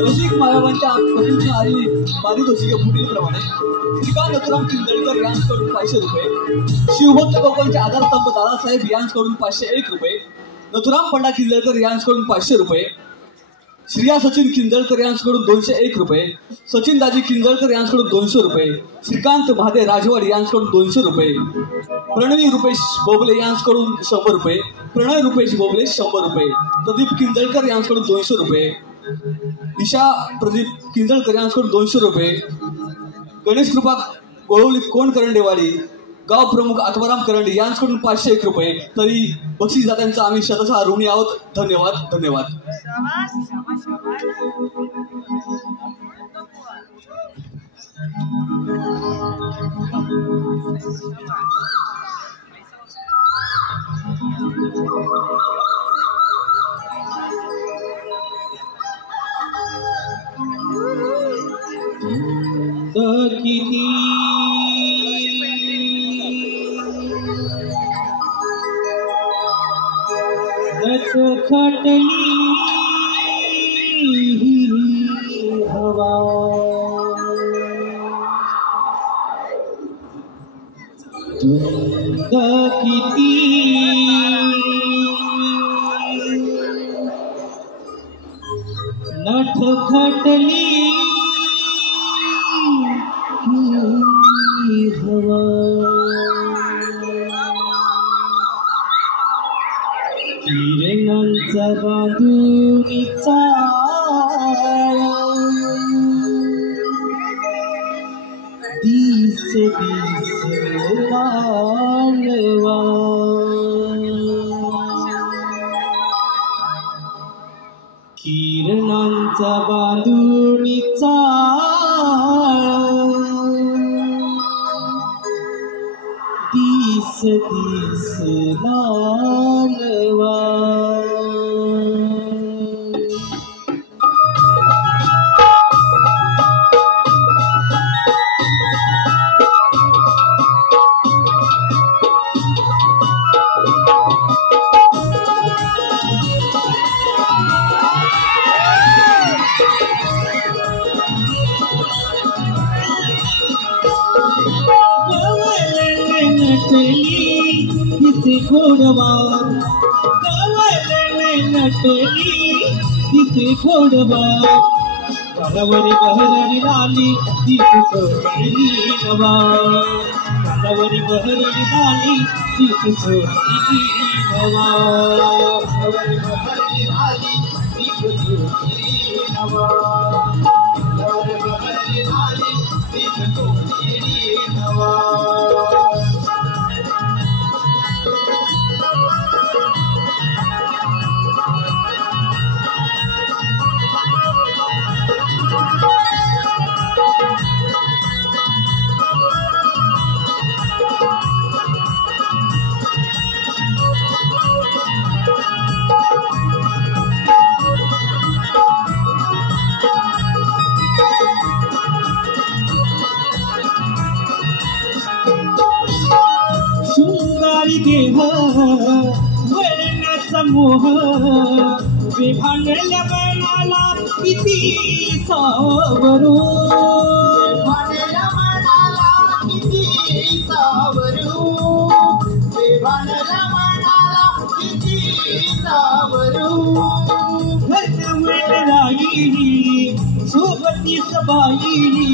रसिक मायावांच्या पसंतीने आलेली बारी दोषी पुढीलप्रमाणे श्रीकांत नथुराम किंजळकर यांच्याकडून 500 रुपये, शिवभक्त कोकणचे आधारस्तंभ दादासाहेब यांच्याकडून 501 रुपये, नथुराम पंडा किंजळकर यांच्याकडून 500 रुपये, श्रिया सचिन किंजळकर यांच्याकडून 201 रुपये, सचिन दाजी किंजळकर यांच्याकडून 200 रुपये, श्रीकांत महादे राजवाडी यांच्याकडून 200 रुपये, प्रणवी रुपेश बोबले यांच्याकडून 100 रुपये, प्रणय रुपेश बोबले 100 रुपये, प्रदीप किंजळकर यांच्याकडून 200 रुपये, दिशा प्रदीप किंजळकर यांच्याकडून 200 रुपये, गणेश कृपा गोळवली कोण करंडेवाडी गाव प्रमुख आत्माराम करंडे यांच्याकडून 501 रुपये. तरी बक्षीस दात्यांचा आम्ही शतशः ऋणी आहोत. धन्यवाद धन्यवाद. किती दत खटली हवा धुंद किती नठ खटली हवा किरणांचा बांधुनीचा दिस दिस लालवा किरणांचा बांधुनीचा दिस दिस लालवा तिचे घोडवा नटली तिचे घोडवा कालावरी बहरणी लाली तिचे सोनेरी नवा कालावरी बहरणी लाली तिचे सोनेरी नवा कालावरी बहरणी लाली तिचे सोनेरी नवा कालावरी बहरणी लाली तिचे सोनेरी नवा देह वर्णाचा मोह विभागल्या मनाला किती सावरू विभागल्या मनाला किती सावरू विभागल्या मनाला किती सावरू घरमन राहिली सोबती सबाईली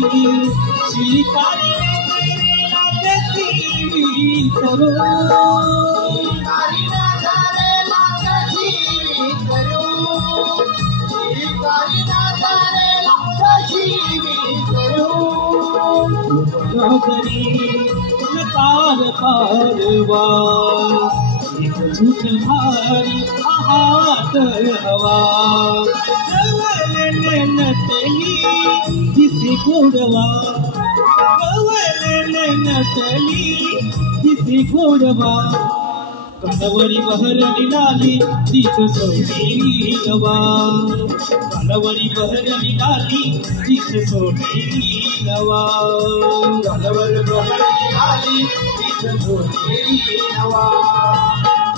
शिकारी सरो नजरी तार पारवा एक झूठ भारी हाथ हवा गवळले नटली किसी गोडवा गवळले नटली किसी गोडवा कालवरी बहरली लाली तीच सोनेरी गवा कालवरी बहरली लाली तीच सोनेरी गवा कालवर बहरली लाली तीच सोनेरी गवा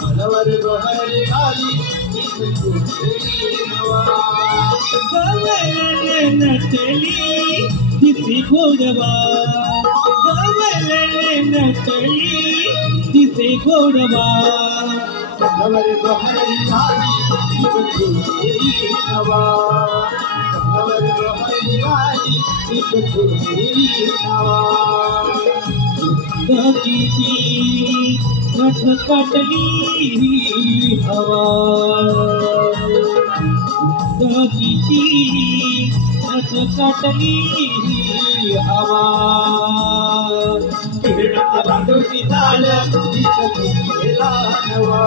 कालवर बहरली लाली तीच सोनेरी गवा गवळले नटली किसी गोडवा गवळले नटली किसी गोडवा कालवर बहरली लाली तीच सोनेरी गवा कालवर बहरली लाली तीच सोनेरी गवा गीती नटकटली हवा गीती नटकटली हवा किरणाचं बांधुकी झालं तिचं गेला नवा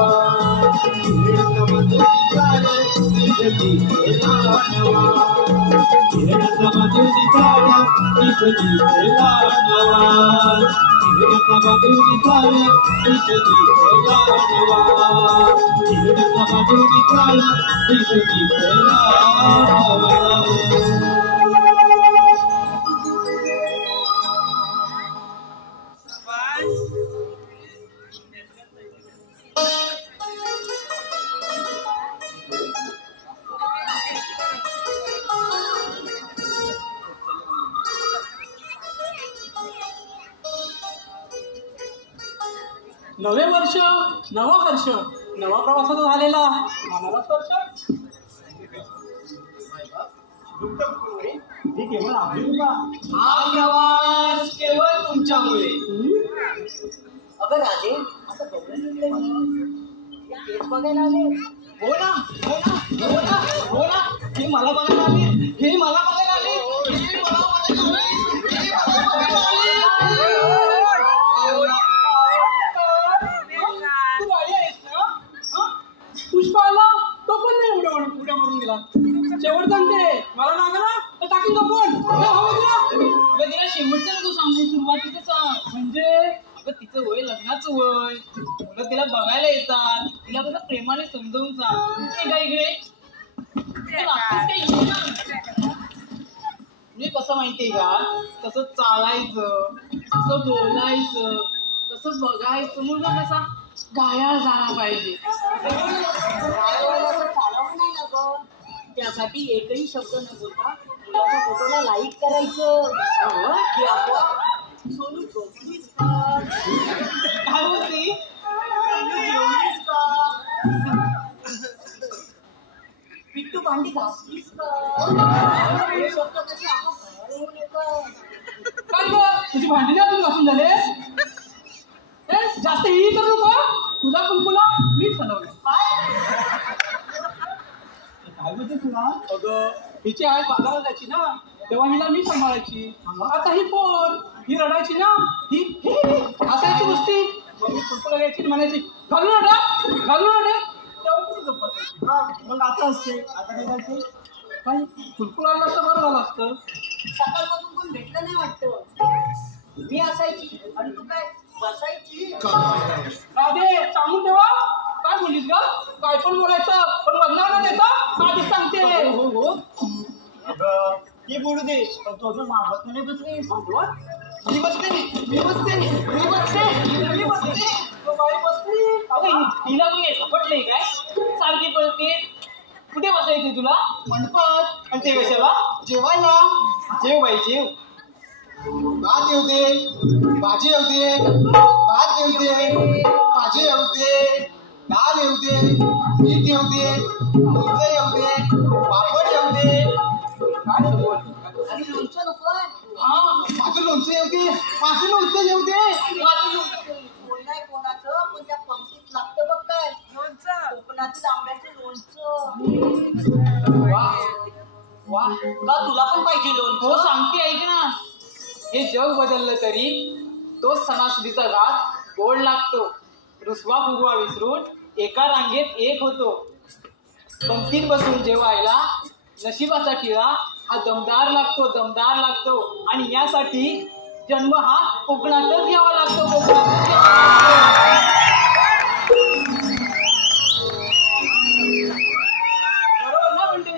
किरणाचं बांधुकी झालं तिचं गेला नवा किरणाचं बांधुकी झालं तिचं गेला नवा किरणाचं बांधुकी झालं तिचं गेला नवा किरणाचं बांधुकी झालं तिचं गेला नवा नवे वर्ष नवा हर्ष नवा प्रवासाचा झालेला मनाला स्पर्श केवळ आपली हा प्रवास केवळ तुमच्यामुळे अगं राधे आता तेच बघायला आले. हो ना हो ना हो ना हो ना हे मला बघायला आले हे मला बघायला आले हे मला बघायला आले हे मला बघायला आले. तू बाई आहेस ना पुष्पाला तो पण नाही उड्या मारून गेला शेवट सांगते मला नागला तर टाकीन तो पण तिला शेवटचं तू सांगू सुरुवातीचं सांग म्हणजे अगं तिचं वय लग्नाचं वय मुलं तिला बघायला येतात तिला कसं प्रेमाने समजावून सांग काय इकडे म्हणजे कसं माहितीये का कसं चालायचं कसं बोलायचं कसं बघायचं मुलं कसा गाया झाला पाहिजे चालवून नाही ना गं त्यासाठी एकही शब्द न बोलता मुलाच्या फोटोला लाईक करायचं की आपण सोनू झोपलीस का काय बोलती जेवलीस का पिट्टू भांडी घासलीस का हे शब्द कसे आपण बाहेर येऊन येतं. काय गं तुझी भांडी नाही अजून घासून झाले जास्त ही करू नको तुला कुलकुला मीच बनवलं काय बोलते तुला अगं हिची आई बाजारात जायची ना तेव्हा हिला मी सांभाळायची आता ही पोर ही रडायची ना ही हसायची नुसती मग मी कुलकुला घ्यायची म्हणायची घालू नका तेव्हा कुठे झोपायची मग आता असते आता काय करायचं काय कुलकुला आणलं तर बरं झालं असतं सकाळपासून कोण भेटलं नाही वाटतं. मी असायची आणि तू काय बसायची. राधे सांगून ठेवा काय बोलीस ग काय पण बोलायचं पण लग्नाला नाही देता आधीच सांगते अगं ते बोलू दे पण तू अजून मागत नाही बसली मी बसते मी बसते मी बसते मी बसते तो बाई बसली अगं तिला पण झपटलंय काय सारखी पळते कुठे बसायची तुला मंडपात आणि ते कशाला जेवायला जेव बाई जेव भात येऊ दे भाजी येऊ दे भात येऊ दे भाजी येऊ दे डाळ येऊ दे मीठ येऊ दे लोणचं येऊ दे पापड येऊ दे काय बोल आणि लोणचं नको आहे. हा माझं लोणचं येऊ दे माझं लोणचं येऊ दे कोण नाही कोणाचं पण त्या पंक्तीत लागतं बघ काय लोणचं कोकणातील आंब्याचं लोणचं. वा वा का तुला पण पाहिजे लोणचं हो सांगते ऐक ना हे जग बदललं तरी तोच सणासुदीचा घात गोड लागतो. रुसवा फुगवा विसरून एका रांगेत एक होतो. पंक्तीत बसून जेवायला नशिबाचा टिळा हा दमदार लागतो आणि यासाठी जन्म हा कोकणातच घ्यावा लागतो. बरोबर ना म्हणते.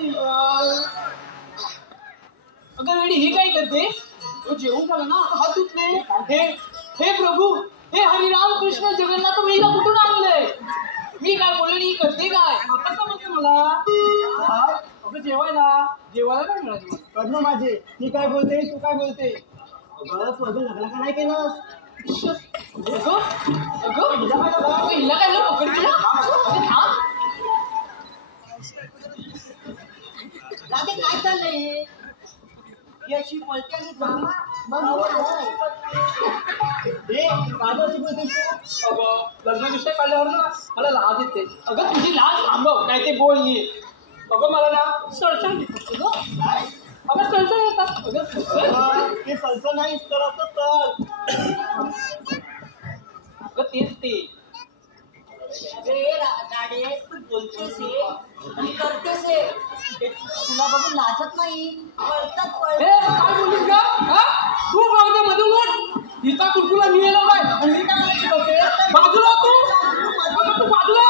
अगं वेडी ही काय करते? तो जेवून झाला ना हात धुतले. हे प्रभू, हे हरिराम कृष्ण जगन्नाथ, मी हिला कुठून आणलंय? मी काय बोलले ही करते काय? आता समजते मला. अगं जेवायला काय मिळालं मला? कर्ण माझे, ती काय बोलते, तू काय बोलते? तू अजून लग्न का नाही केलंस? हिला काय पकड केला? राधे काय चाललंय? याची पलट्याने लग्नाविषयी काढल्यावर ना मला लाज येते. अगं तुझी लाज थांबव, काय ते बोलली. अगं मला ना सळसळ येतात. अगं सळसळ येतात. ते सलसं नाही तर असं तर. अगं तेच ते. अरे राधे, तू बोलतेस आणि करतेस, तुला बघून लाजत नाही. काय बोललीस का? तू बाजूला मध्ये उठ. हिचा कुरकुला निघेला काय आणि ही काय मला शिकवते? बाजूला तू. अगं तू बाजूला.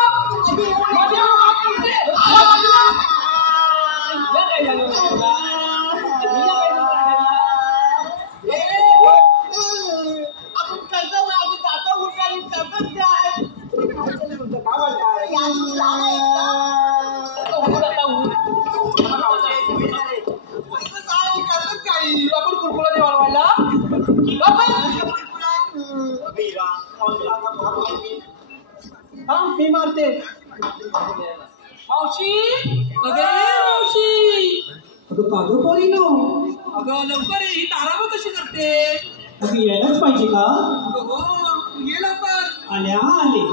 आपण कुरकुला दे वाढवायला. मी मारते. मावशी, मावशी. अगं कागद पोरीनो, अगं लवकर ही ताराबं कशी करते? अगं यायलाच पाहिजे का? हो ये लवकर. आल्या आले.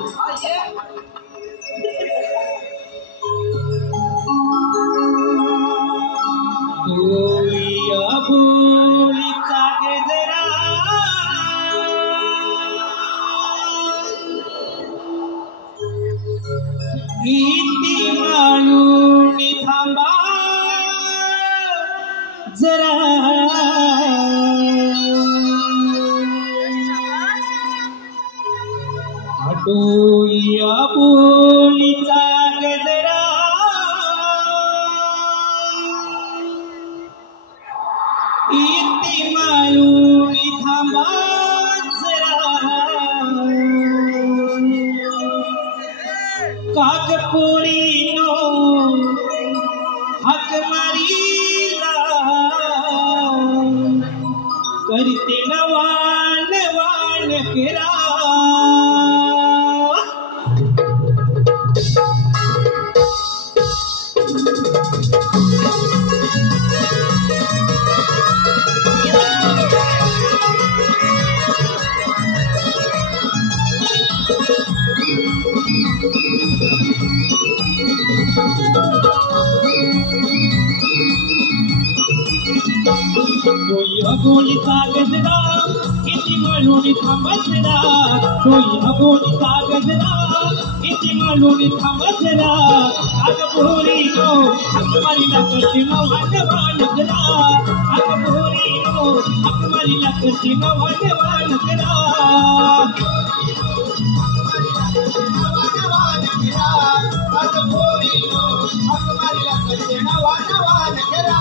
भोळीचा गजरा इति माळून थांबा जरा आटोया भोळीचा गजरा इति माळून थांबा जरा काग पोरीनो हाक मारीला करते नवान वान केरा अबोली कागजरा इति माळून थांबजरा. अबोली कागजरा इति माळून थांबजरा. काग पोरीनो हाक मारीला करते नवान वान केरा. काग पोरीनो हाक मारीला करते नवान वान केरा.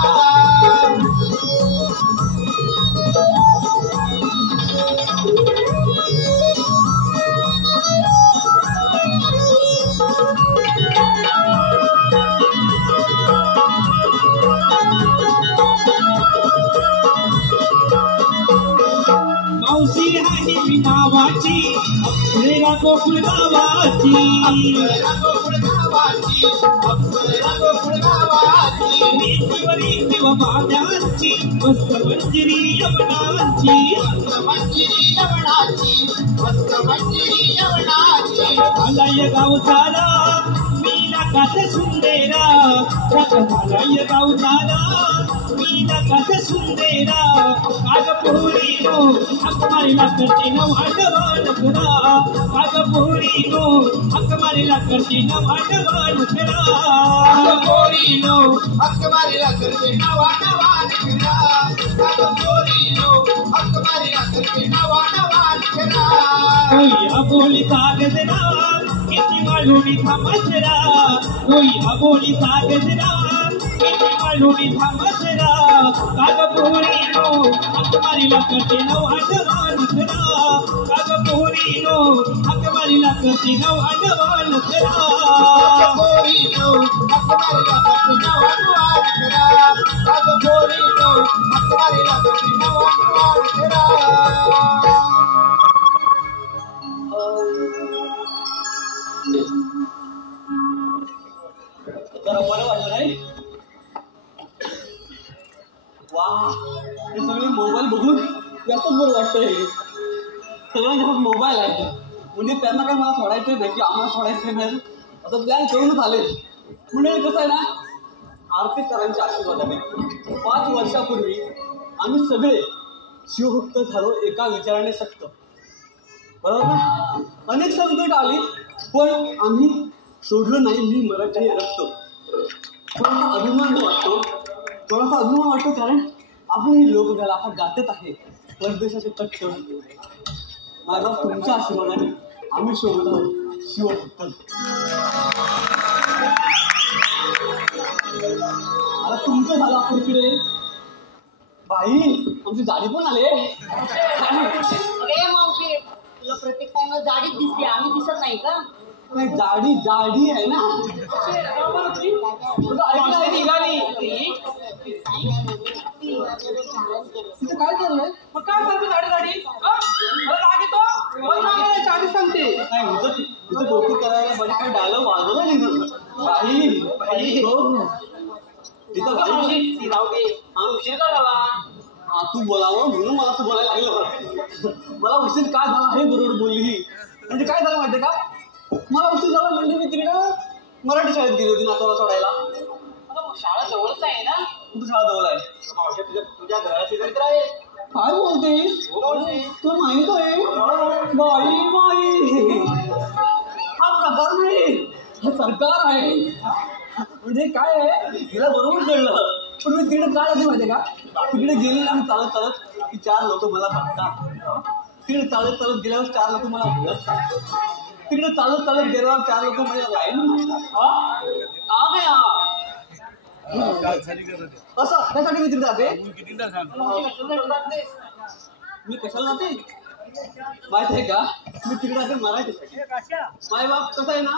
मावशी आहे मी नावाची अप्सरा गोकुळ गावाची. रीतीवरी किंवा बाब्यांची मस्त मंजिरी यवनाची. झालाय गाव झाला मी नाकात सुंदेरा. झालाय गाव झाला मी मारीला कस सुंदेरा काग पोरी नो हक मारीला करते न वाटवान करा काग पोरी नो हक मारीला करते न वाटवान करा पोरी नो हक मारीला करते न वाटवान करा काग पोरी नो हक मारीला करते न वाटवान करा कोई अबोली कागजरा किती मालुनी थांबसरा कोई अबोली कागजरा किती मालुनी थांबसरा काग पोरी नो हक मारीला करते न वाटवान करा काग पोरी नो हक मारीला करते न वाटवान करा पोरी नो हक मारीला करते न वाटवान करा काग पोरी नो हक मारीला करते न वाटवान करा जरा बरं वाटलं नाही वा हे सगळे मोबाईल बघून जास्तच बरं वाटतंय सगळ्यांच्या खूप मोबाईल आहे म्हणजे त्यांना काय मला सोडायचं नाही की आम्हाला सोडायचं नाही असं प्लॅन करूनच आले म्हणजे कसं आहे ना आर्थिक सरांच्या आशीर्वादाने 5 वर्षापूर्वी आम्ही सगळे शिवभक्त झालो एका विचाराने सक्त बरोबर ना अनेक संकट आली पण आम्ही सोडलं नाही मी मराठी रक्त थोडासा अभिमान वाटतो कारण आपण ही लोकगाला आता गातात आहे परदेशाचे कट्ट माझा तुमच्या आशीर्वादाने आम्ही शोधत आहोत शिवभक्त आता तुमचं झालं आपण इकडे बाई आमची जाडी पण आले अरे मावशी तुला प्रत्येक टाइमला जाडीच दिसते आम्ही दिसत नाही का नाही जाडी आहे ना मावशी निघाली तिथं काय चाललंय मग काय करतो गाडी मला राग येतो मला चाळीस सांगते नाही तिथं डोकं करायला बरं काय डायलॉग वाजवला नाही बाई हो तिथं मावशी जाऊ दे उशीर का झाला हा तू बोलावं म्हणून मला तू बोलायला लागलं मला उशीर काय झाला हे बरोबर बोलली ही म्हणजे काय झालं माहितीये का मला उशीर झाला म्हणजे मी तिकडं मराठी शाळेत गेली होती नातवाला सोडायला शाळा जवळच आहे ना कुठं शाळा जवळ आहे मावशी तुझ्या घराची तर आहे काय बोलतेस तुला माहित आहे बाई हा प्रकार नाही हा सरकार आहे म्हणजे काय आहे हिला बरोबर कळलं पण मी तिकडे काय होते माहितीये का तिकडे गेले ना मी चालत चालत की 4 लोक मला बघतात तिकडे चालत गेल्यावर 4 लोक मला बोलतात तिकडे चालत गेल्यावर 4 लोक मला लाईन असं त्यासाठी मी तिकडे जाते मी कशाला जाते माहित आहे का मी तिकडे जाते मराठीसाठी मायबाप कसं आहे ना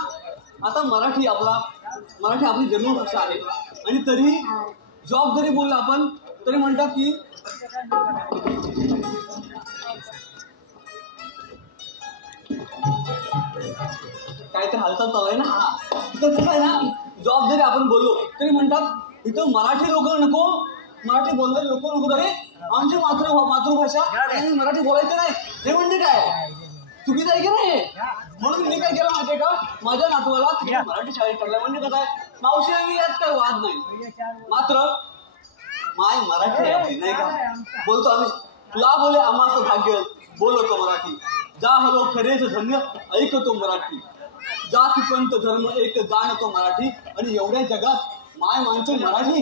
आता मराठी आपली जन्मभाषा आहे आणि तरी जॉब जरी बोलला आपण तरी म्हणतात की काहीतरी हालचाल चालू आहे ना हा तर कसं आहे ना जॉब जरी आपण बोललो तरी म्हणतात इथं मराठी लोक नको मराठी बोलणारे लोक नको तरी आमची मातृभाषा आणि मराठी बोलायचं नाही हे म्हणजे काय चुकीचं आहे की नाही म्हणून मी काय केलं माहितीये का माझ्या नातवाला मराठी शाळेत टाकलं म्हणजे कसं आहे मावशी यात काय वाद नाही मात्र माय मराठी आहे नाही का बोलतो आम्ही तुला बोले आम्हाला भाग्य बोलतो मराठी जा हलो खरेच धन्य ऐकतो मराठी जाती पंत धर्म एक जाणतो मराठी आणि एवढ्या जगात माय मानतो मराठी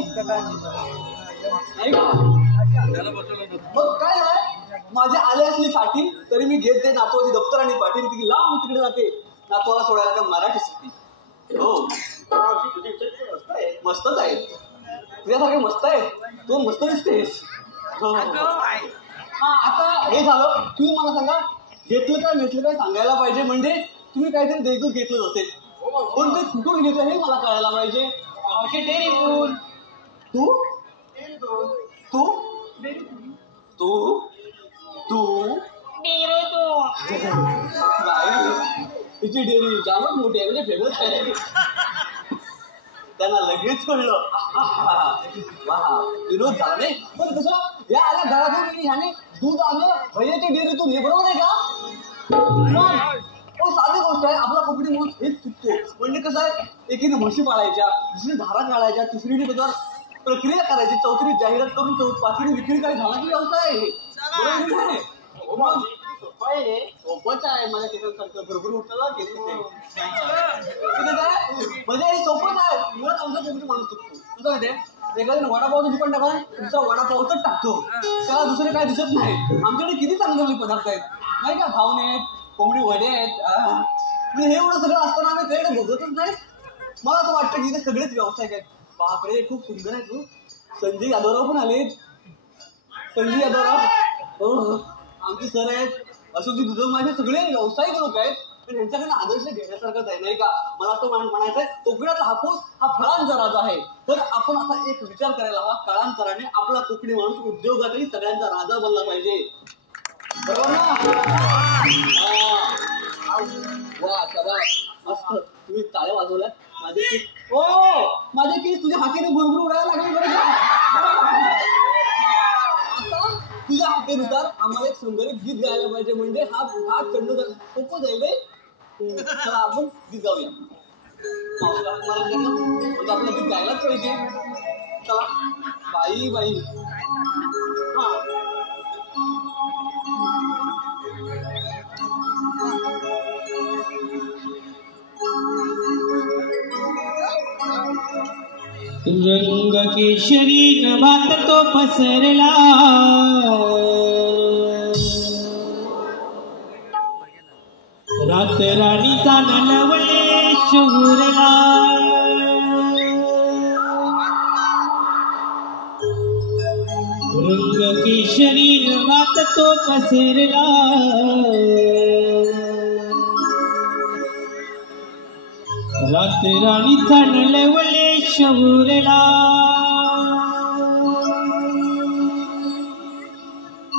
नाही का मग काय आहे माझ्या आले असली साठी तरी मी घेत ते नातवाची दप्तर आणि पाठीन ती लांब तिकडे जाते नातवाला सोडायला का मराठीसाठी हो मस्तच आहे तुझ्यासारखे मस्त आहे तू मस्त दिसतेस हो हा आता हे झालं तुम्ही मला सांगा घेतलं काय नेसलं काय सांगायला पाहिजे म्हणजे तुम्ही काहीतरी देतो घेतलं असेल पण ते कुठून घेतलं हे मला कळायला पाहिजे डेअरीतून तू तू तू तू बाई तिची डेअरी जामच मोठी आहे म्हणजे फेमस आहे त्यांना लगेच कळलं वा विरोध झाला नाही पण कसं या आल्या घरातून ह्याने दूध आणलं भैयाच्या डेअरीतून हे बरोबर आहे का साधी गोष्ट आहे आपला कपडे म्हणून हेच चुकतो म्हणजे कसं आहे एकीने म्हशी पाळायच्या दुसरी धारा काढायच्या तिसरीने त्याच्यावर प्रक्रिया करायची, चौथीने जाहिरात करून पाचवीने विक्री काय झाला की व्यवसाय आहे. बरोबर नाही? हो मग. सोपंच आहे. मला त्याच्यासारखं भरपूर उठलं म्हणजे सोपंच आहे. मुळात आमचा कोणती माणूस चुकतो. कसं माहिती आहे, एखाद्याने वडापावचं दुकान टाका, दुसरा वडापावच टाकतो, त्याला दुसरे काय दिसत नाही. आमच्याकडे किती चांगले चांगले पदार्थ आहेत नाही का, घावणे आहेत, कोंबडी वडे आहेत. म्हणजे हे एवढं सगळं असताना आम्ही त्याकडे बघतच नाही. मला असं वाटतं की इथे सगळेच व्यावसायिक आहेत. बापरे, खूप सुंदर आहे तू. संजय यादवराव पण आलेत. संजय यादवराव हो, आमचे सर आहेत. अशोकजी दुधम, माझे सगळे व्यावसायिक लोक आहेत. पण यांच्याकडे आदर्श घेण्यासारखंच आहे नाही का. मला असं म्हणायचं आहे, कोकणातला हापूस हा फळांचा राजा आहे. तर आपण असा एक विचार करायला हवा, काळांतराने आपला कोकणी माणूस उद्योगातही सगळ्यांचा राजा बनला पाहिजे. बरोबर ना? वा शाबास, मस्त. तुम्ही टाळ्या वाजवल्या. माझे केस, ओ माझे केस तुझ्या हाकेने भुरभुर उडायला लागले बरं का. आता तुझ्या हाकेनुसार आम्हाला एक सुंदर गीत गायला पाहिजे, म्हणजे हा भाग चढणं सोपं जाईल. चला आपण गीत गाऊया. म्हणजे आपलं गीत गायलाच पाहिजे. चला बाई बाई. हा रंग केशरी नभात तो पसरला, रात राणीचा नलवले शहरला. रंग केशरी नभात तो पसरला, रात राणीचा नलवले शहरला.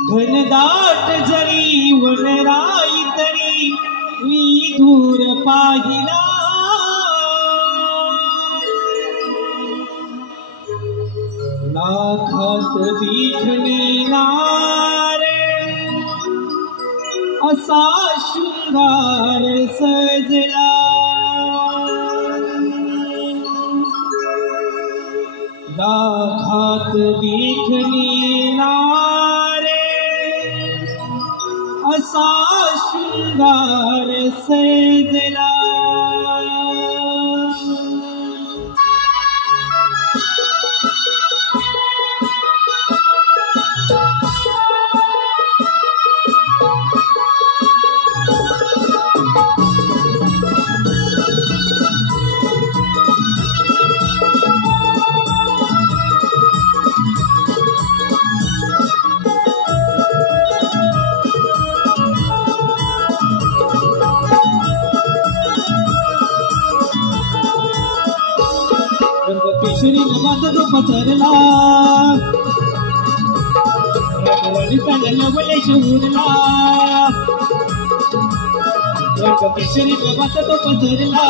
घनदाट जरी वनराई तरी मी दूर पाहिला, लाखात दिखणी नार असा शृंगार सजला. लाखात दिखणी नारे असा शृंगार सजला. केशरी नभात तो पसरला, राणीचा नलवले शहरला. केशरी नभात तो पसरला,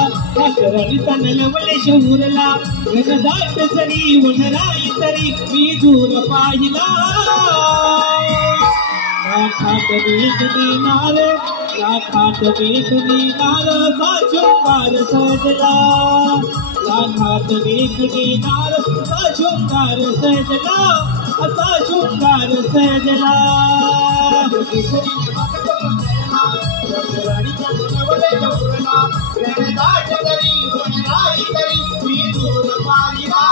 राणीचा नलवले शहरला. घनदाट जरी वनराई तरी मी दूर पाहिला, लाखात देखणी नार, लाखात देखणी नार असा शृंगार सजला. लाखात देखणी नार असा शृंगार सजला, असा शृंगार सजला. राणीचा नलवले शहरला, घनदाट जरी वनराई तरी मी दूर पाहिला.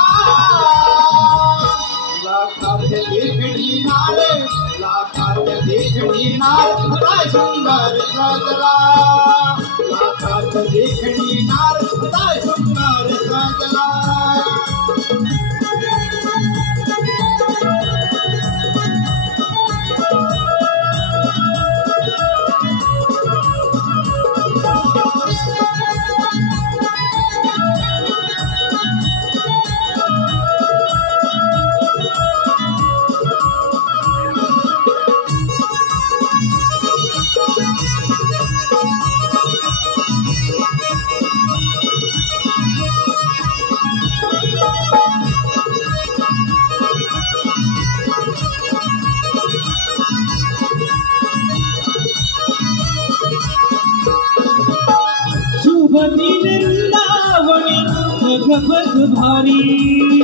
लाखात देखणी नार, लाखात देखणी नार असा शृंगार सजला. लाखात देखणी नार असा शृंगार सजला. शुभ दिन वृंदावनी झगमग भारी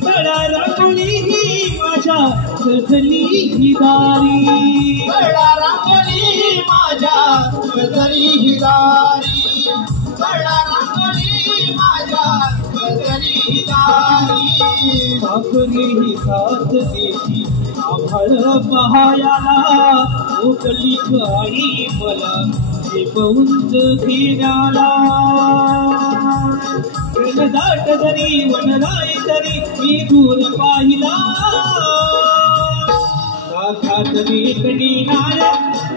सडा रांगोळी ही माझ्या सजली ही दारी सडा रांगोळी माझ्या सजली ही दारी सडा रांगोळी माझ्या सजली ही दारी साखरी ही साथ देती आभाळ पहायाला मोकली गाडी मला शिकवून घेण्याला दाट जरी वनराय तरी मी दूर पाहिला राखात वेकडी नार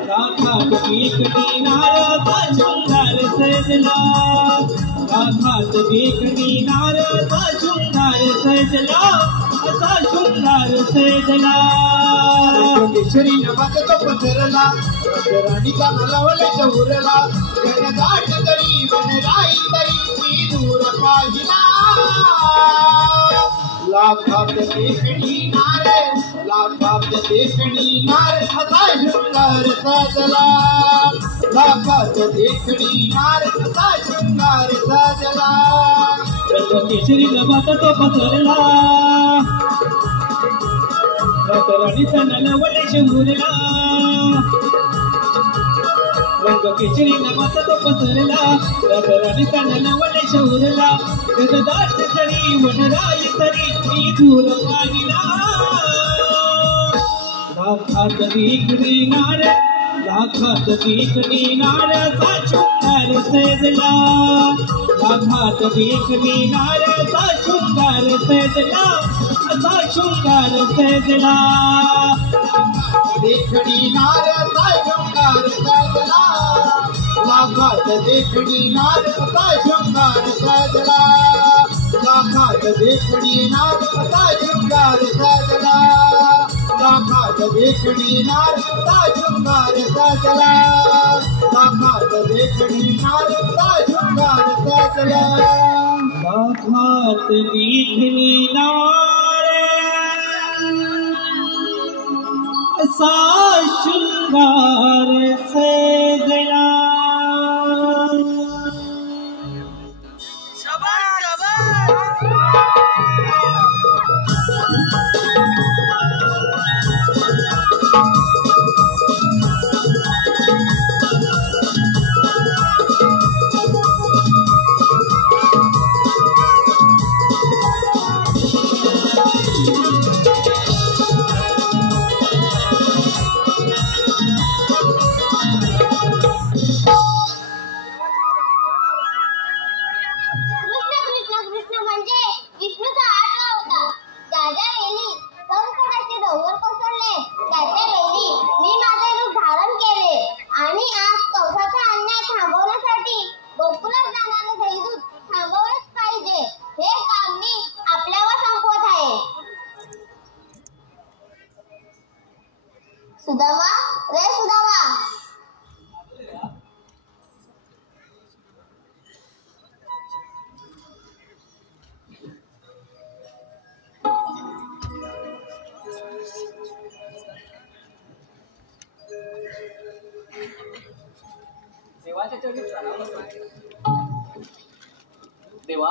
राखात वेकडी नारचा शृंगार सजला राखात वेकडी नारचा शृंगार सजला असा शृंगार सजला केशरी नभात तो पसरला राणीचा लावल्याच्या उरला गाठ तरी वनराई तरी मी दूर पाहिला लाखात देखणी नार लाखात देखणी नार असा शृंगार सजला लाखात देखणी नार असा शृंगार सजला केशरी नभात तो पसरला राणीचा नलवले शंभूरला रंग केशरी नभात तो पसरला राणीचा नलवले शंभूरला गजदाट तरी वनराई तरी मी दूर पाहिला लाखात देखणी नार लाखात देखणी नारचा शृंगार सजला लाखात देखणी नारचा शृंगार सजला असा शृंगार सजला देखणी नारचा शृंगार सजला लाखात देखणी नारचा शृंगार सजला लाखात देखणी नारचा शृंगार सजला लाखात देखणी नारचा शृंगार सजला लाखात देखणी नारचा शृंगार सजला लाखात देखणी नार असा शृंगार सजला सुदामा रे सुदामा देवाच्या चरणी प्रणाम असतो. देवा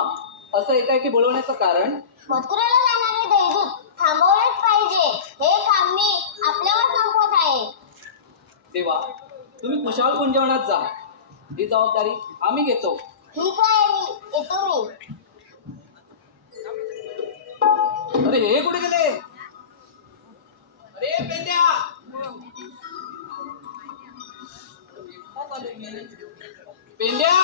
असं एकाएकी बोलवण्याचं कारण मथुरेला जाणारे दैदूत थांबवलेच पाहिजे हे काम मी आपल्यावर संपवत आहे. देवा तुम्ही कुशाल कुंजवनात जा, ही जबाबदारी आम्ही घेतो. ठीक आहे, मी येतो. मी अरे हे कुठे गेले? अरे पेंड्या पेंड्या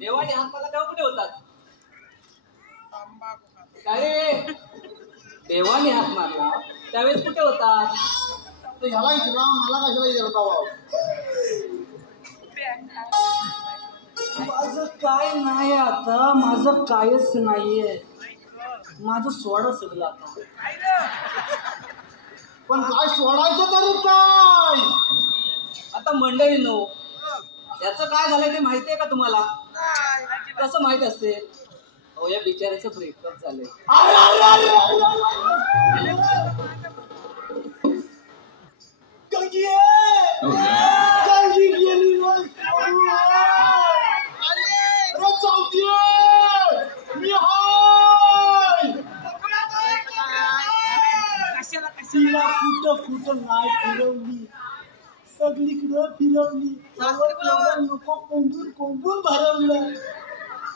देवाने हात मला तेव्हा कुठे होतात? काय रे, देवाने हात मारला त्यावेळेस कुठे होतात? ह्याला विचारा, मला कशाला विचारता? माझं काय नाही आता, माझं कायच नाहीये. माझं सोडा सगळं आता. पण काय सोडायचं तरी काय? आता मंडळी नो याचं काय झालंय ते माहितीये का तुम्हाला? कसं माहित असते? अहो या बिचाऱ्याचं ब्रेकअप झालंय. तिला कुठं नाही फिरवली, सगळीकडं फिरवली, नको कोंबून भरवलं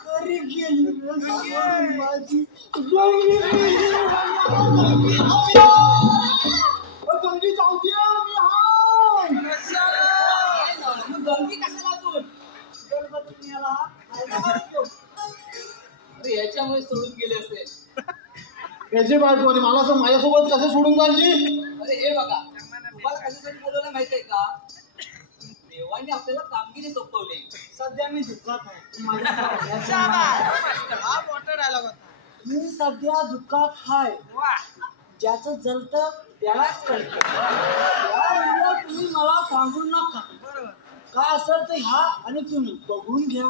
तरी गेली माझी गंगी जाऊती. गंगी कशाला तू? गणपती याला अरे याच्यामुळे सोडून गेले असेल. त्याची बायको आणि मला असं माझ्यासोबत कसं सोडून जायची? अरे हे बघा, तुम्हाला कशासाठी बोलवलं माहितीये का? देवाने आपल्याला कामगिरी सोपवली. सध्या मी दुःखात आहे. मी सध्या दुःखात आहे. ज्याचं जलतं त्यालाच कळतं. तुम्ही मला सांगू नका. काय असेल तर ह्या आणि तुम्ही बघून घ्या.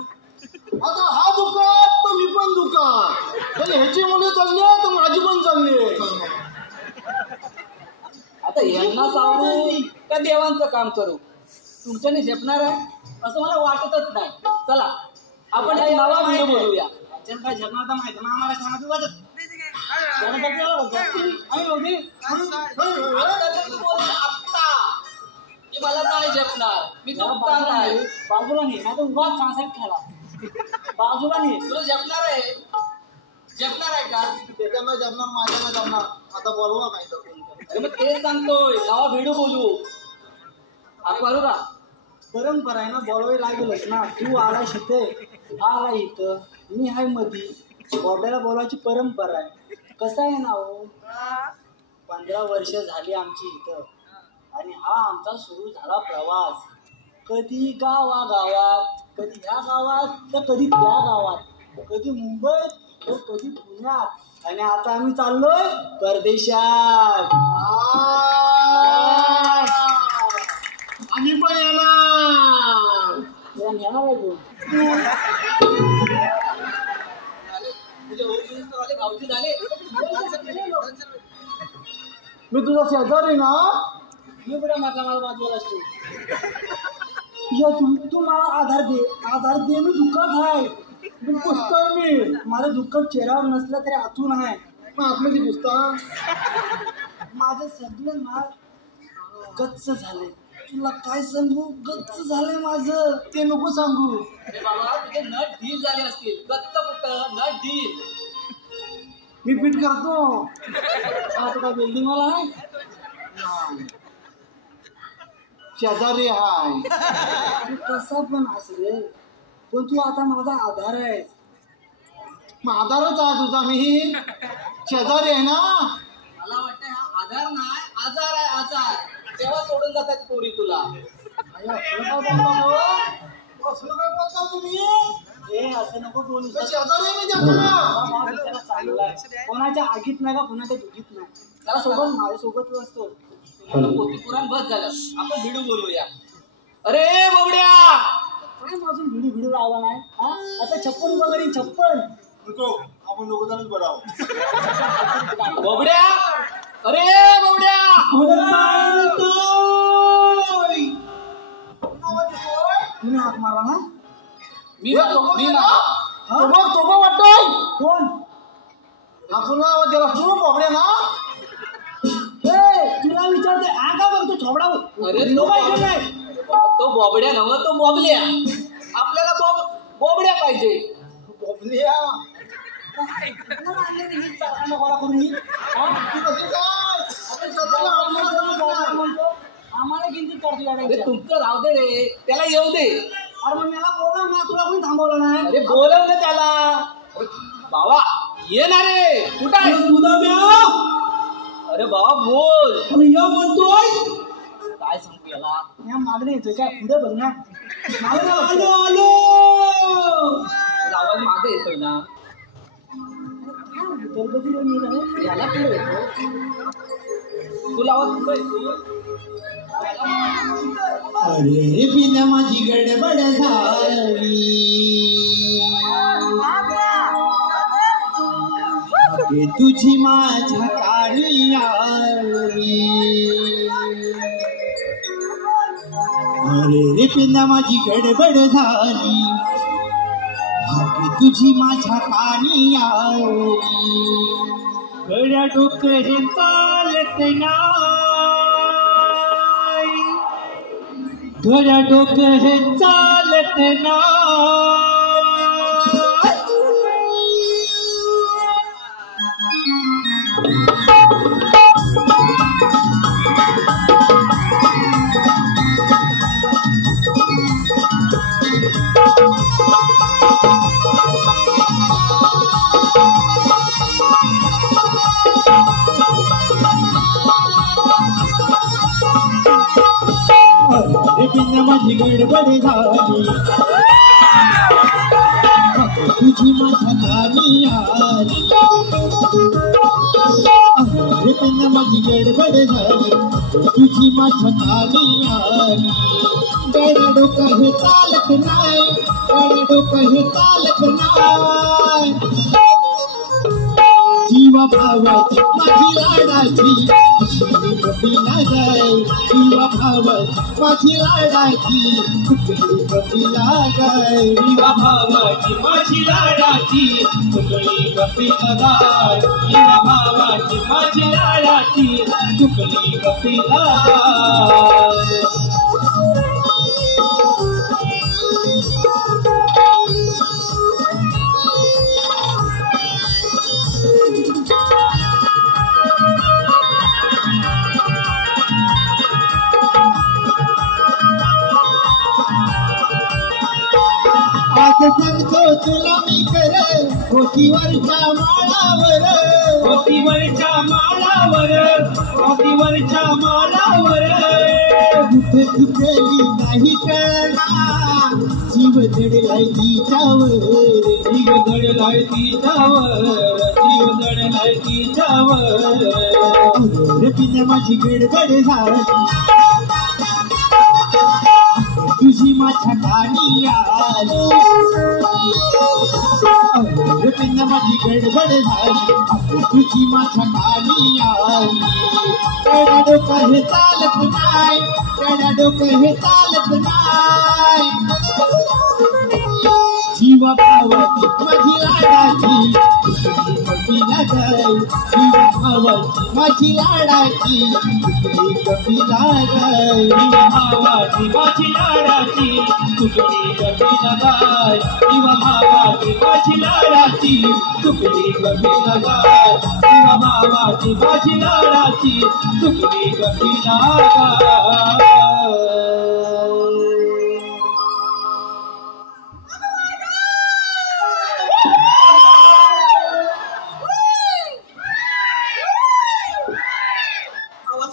आता हा दुकान तर मी पण दुकान, तर ह्याची मुले चालली तर माझी पण चालली. आता यांना सांगू का देवांचं काम करू? तुमच्याने झेपणार आहे असं मला वाटतच नाही. चला आपण एक नवा व्हिडिओ बोलूया. काय झरणार तर माहिती ना आम्हाला सांगा. आता तू बोलतो आत्ता की मला नाही झेपणार, मी दुखता नाही. बाजूला नाही नाही तर उभा चांगला खेळा. बाजूला नाही. तुला झेपणार आहे? झेपणार आहे का? त्याच्यानं जमणार, माझ्यानं जमणार. आता बोलवा काय तर. अरे मग तेच सांगतोय, नवा व्हिडिओ बोलू. आपण मारू का? परंपरा आहे ना, बोलवाय लागेलच ना. तू आला शिथे, आला इथं, मी हाय मधी. बोबड्याला बोलवायची परंपरा आहे. कसं आहे ना हो, 15 वर्ष झाली आमची इथं आणि हा आमचा सुरू झाला प्रवास. कधी गावागावात, कधी ह्या गावात तर कधी त्या गावात, कधी मुंबईत तर कधी पुण्यात, आणि आता आम्ही चाललोय परदेशात. आम्ही पण येणार. येणार आहे तू. तुझे ओरिजिनल भाऊजी झाले. मी तुझा शेजारी ना. मी कुठे माझा बाजूला असतो. या तू मला आधार दे. मी दुःखात आहे. मी पुसतोय. मी माझं दुःख चेहऱ्यावर नसलं तरी आतून आहे. मग आपलं ती पुसता. माझं सगळं ना गच्च झालंय. तुला काय सांगू, गच्च झालंय माझं. ते नको सांगू. अरे बाबा तुझे नट ढील झाले असतील. गच्च कुठं, नट ढील. मी फिट करतो. आता काय बिल्डिंग वाला आहे? शेजारी हाय. तू कसा पण असेल, पण तू आता माझा आधार आहे. मग आधारच आहे तुझा. मी शेजारी आहे ना. मला वाटतं हा आधार नाही, आजार आहे, आजार. तेव्हा सोडून जातात पोरी तुला. असलं काय बोलता तुम्ही? हे असं नको बोलू. शेजारी आहे मी त्याला. चांगला आहे. कोणाच्या आगीत नाही का कोणाच्या दुखीत नाही. त्याला सोबत माझ्यासोबत असतो. पोती पुराण बस झालं. आपण व्हिडिओ बोलूया. अरे बोबड्या, काय माझून व्हिडिओ लावला नाही. हा आता 56 वगैरे 56. नको, आपण दोघं जणच बरं आहोत. बोबड्या, अरे बोबड्या. तुम्ही हात मारा ना. मी मारला. तो वाटतोय कोण? आपण त्याला सुरू बोबड्या ना. तुला विचारते आगा बघ तू छोबडा. अरे तो बोबड्या नव्ह, तो बॉबल्या. आपल्याला बोबड्या पाहिजे. बोबल्या आम्हाला किंचित करतो. अरे तुमचं राहू दे रे, त्याला येऊ दे. अरे मग मला बोलव ना, तुला कोणी थांबवलं नाही. अरे बोलव ना त्याला. बाबा ये ना रे. कुठं आहे? अरे बाबा बोल. म्हणतोय काय सांगू याला? या मागणी येतोय काय? पुढे बघ ना. आलो आवाज माझा येतोय ना याला कुठे येतो तुला आवाज कुठं येतो अरे बिना माझी गडबड झाली अगे तुझी माझ्या काळी आली अरे बिना माझी गडबड झाली अगे तुझी माझ्या काळी आली गड्या डोकं हे चालत नाही गड्या डोकं हे चालत बिना माझी गडबड झाली तुझी माझ्या कानी आली बिना माझी गडबड झाली तुझी माझ्या कानी आली गड्या डोकं हे चालत नाही गड्या डोकं हे चालत नाही जीवा भावाची माझी लाडाची कपिला गाय जीवा भावाची माझी लाडाची कपिला गाय जीवा भावाची माझी लाडाची तुकडी कपिला गाय जीवा भावाची माझी लाडाची तुकडी कपिला गाय आज सांगतो तुला मी कर होतीवरच्या माळावर होतीवरच्या माळावर होतीवरच्या माळावर कुठे चुकली नाही कळणार जीव जडलाय तिच्यावर जीव जडलाय तिच्यावर जीव जडलाय तिच्यावर बिना माझी गडबड झाली तुझी माझ्या कानी आली बिना माझी गडबड झाली तुझी माझ्या कानी आली गड्या डोकं हे चालत नाही गड्या डोकं हे चालत नाही जीवा भावाची माझी लाडाची कपिला गाय जीवा भावाची माझी लाडाची कपिला गाय जीवा भावाची माझी लाडाची तुकडी कपिला गाय जीवा भावाची माझी लाडाची तुकडी कपिला गाय जीवा भावाची माझी लाडाची तुकडी कपिला गाय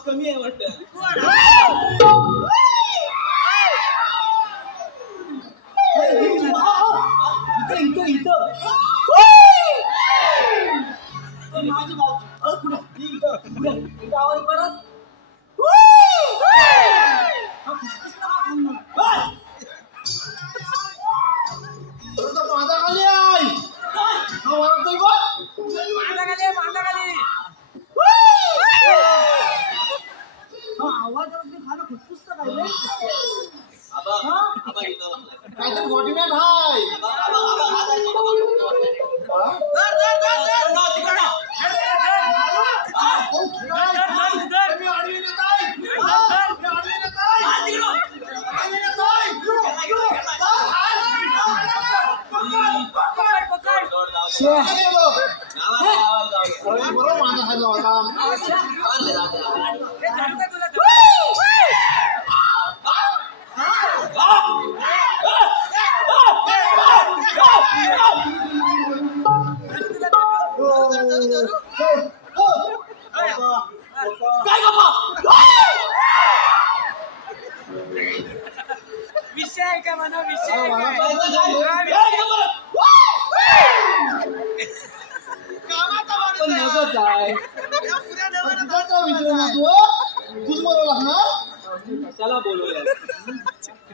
कमी आहे वाटतं इथं इथं माझी बाजू कुठे इथं आवाज परत माझा खाली आहे आवाज खाणं फुसफुसत काय काहीतरी गोटीमॅन हाय बरोबर माझा खाल्ला होता विषय पण नगच आहे तूच बोलवला ना कशाला बोलवलं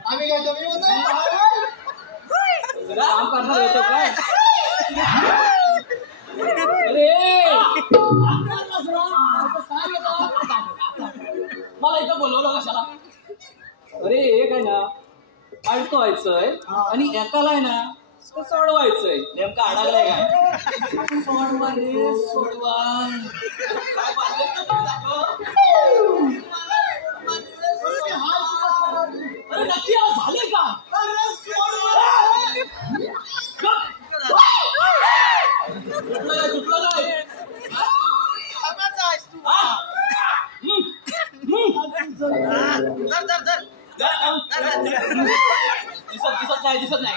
आम्ही काय कमी होत काम करणार होतो काय अरे मला इथं बोलवलं कशाला अरे एक आहे ना अडकवायचंय आणि एकाला आहे ना सोडवायचंय नेमका अडकलाय काय सोडवा रे सोडवा काय बांधलंय का तुम्ही दाखव? अरे नक्की आज झाले का चुकलं काय दिसत नाही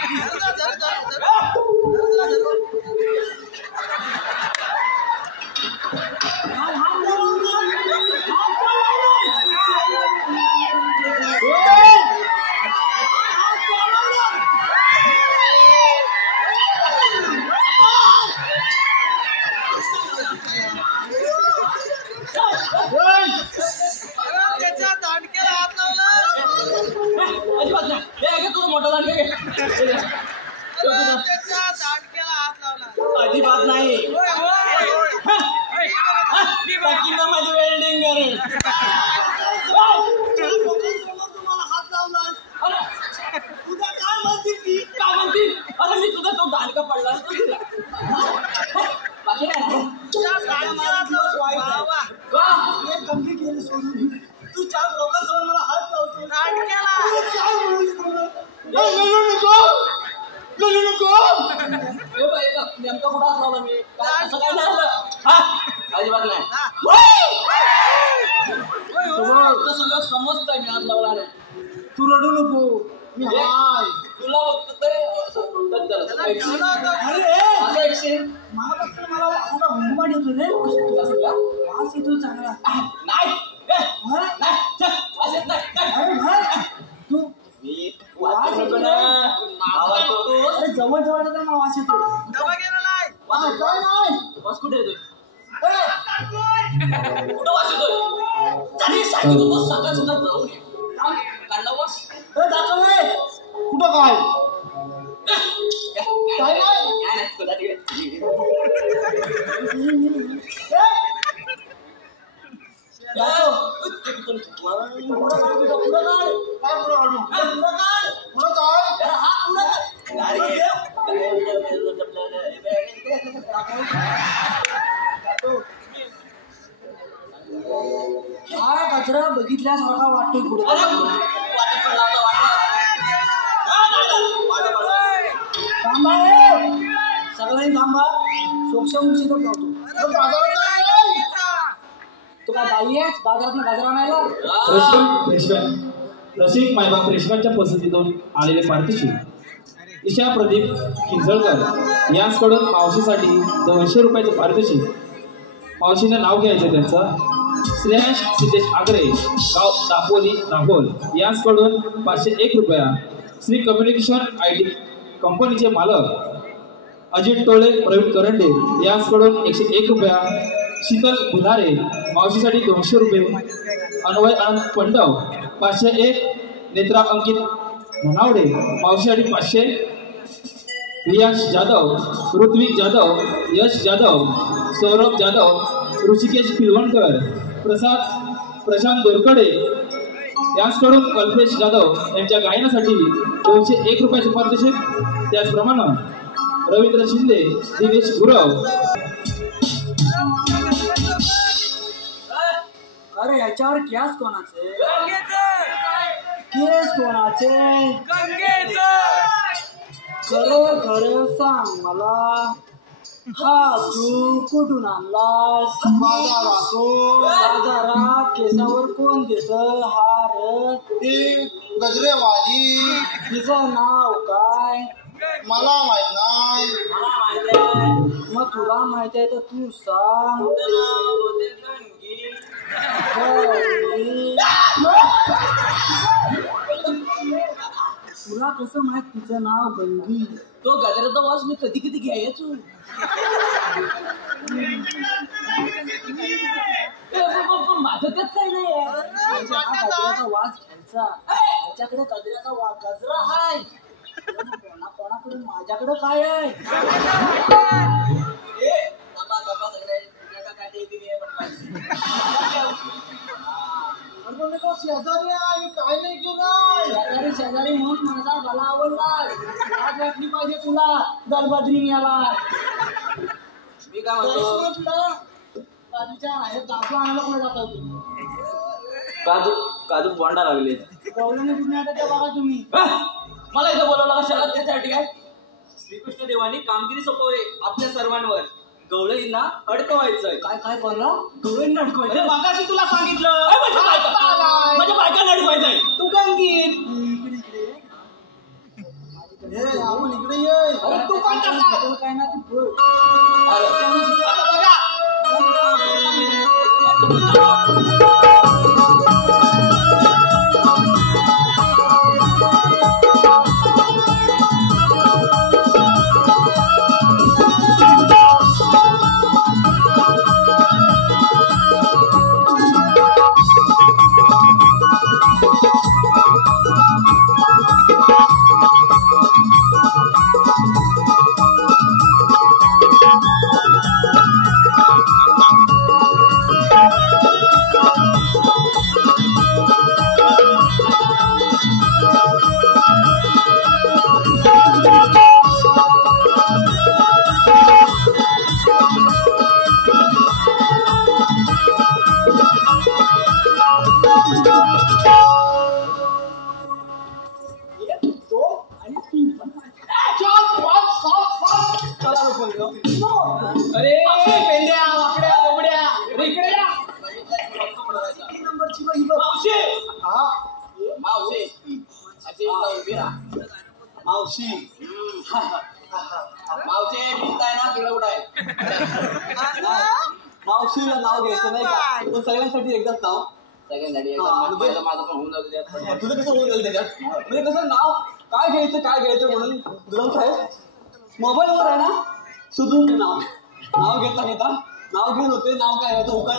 अजिबात नाही तुझं मोठं दांडके अजिबात नाही माझी वेल्डिंग करेल तुम्हाला हात लावला तुझा काय म्हणतील ती काय म्हणतील अरे मी तुझा तो दांडका पडला बाकी काय गमती केली सोडून तू 4 लोकांसमोर मला हात लावतो नेमका कुठं असला मी असं काय नाही अजिबात नाही सगळं समजतंय मी हात लावला नाही तू रडू नको मी हाय तुला फक्त ते असं मला हुंबा येतो रे वास येतो चांगला नाही तू वास येतो ना जवळ जवळ मला वास येतो वास कुठे येतोय कुठं वास येतोय तरी सांगितलं तो सकाळ सुद्धा जाऊन ये काढला वास जातो रे कुठं काय काय नाही तुला तिकडे हा कचरा बघितल्यासारखा वाटतोय पुढे थांबा सगळ्यांनी थांबा सोक्षमुक्षीतच लावतो तू काय बाई आहेस बाजारात गाजर आणायला रसिक मायबाप रेशमाच्या पसंतीतून आलेले पारितोषिक ईशा प्रदीप किंजळकर यांच्याकडून मावशीसाठी 200 रुपयाचे पारितोषिक मावशीने नाव घ्यायचं त्यांचं श्रेयांश सिद्धेश आगरे गाव दापोली दापोल यांच्याकडून 501 रुपया श्री कम्युनिकेशन IT कंपनीचे मालक अजित टोळे प्रवीण करंडे यांच्याकडून 101 रुपया शीतल बुधारे मावशीसाठी 200 रुपये अन्वय अनंत पंडव 501 नेत्रा अंकित धनावडे मावशीसाठी 500 रियांश जाधव ऋत्विक जाधव यश जाधव सौरभ जाधव ऋषिकेश पिलवणकर प्रशांत दोरकडे यांच्याकडून कल्पेश जाधव यांच्या गायनासाठी 201 रुपयाचे पारितोषिक त्याचप्रमाणे रवींद्र शिंदे दिनेश गुरव अरे याच्यावर केस कोणाचे केस कोणाचे खरं खरं सांग मला हा तू कुठून आणलास बाजारात केसावर कोण देत हार ती गजरेवाली तिचं नाव काय मला माहित नाही मग तुला माहित आहे तर तू सांग तुला तुला कसं माहित तिचं नाव गंगी? तो गजराचा वास मी कधी कधी घ्यायचो. माझं त्यात काय नाही गजराचा वास घ्यायचा. त्याच्याकडे गजराचा गजरा हाय. कोणाकडे माझ्याकडे काय आहे? शेजारी आहे काय नाही केलं. शेजारी शेजारी म्हणून माझा गला आवडलाय. आज वाटली पाहिजे तुला दरबदरी मिळाला. मी काय म्हणतो, बाजूच्या आहे काजू आणायला कोण जाता तुम्ही? काजू काजू बोंडा लागले. गवळणी कुठे आता त्या बघा तुम्ही. मला इथं बोलवलं कशाला? त्यासाठी काय श्रीकृष्ण देवानी कामगिरी सोपवले आपल्या सर्वांवर. गवळींना अडकवायचंय. काय काय करला? गवळींना अडकवायचं. मागाशी तुला सांगितलं माझ्या बायकांना अडकवायचंय. तू गंगीत आपण इकडे ये. तू पण कसा काय ना तू अरे पेंड्या वाकड्या बोबड्या इकडे या. मावशी मावशी अशी उभी राहा. मावशी मावशी भिंत आहे ना तिकडे उठाय. मावशीला नाव घ्यायचं नाही का? पण सगळ्यांसाठी एकदाच नाव. सगळ्यांसाठी माझं पण होऊन जाऊ द्या. तुझं कसं होऊन जाईल त्याच्यात? म्हणजे कसं नाव काय घ्यायचं म्हणून गुलाम साहेब मोबाईलवर आहे ना शोधून नाव घेता नाव घेत होते. नाव काय घ्यायचं, उखाणा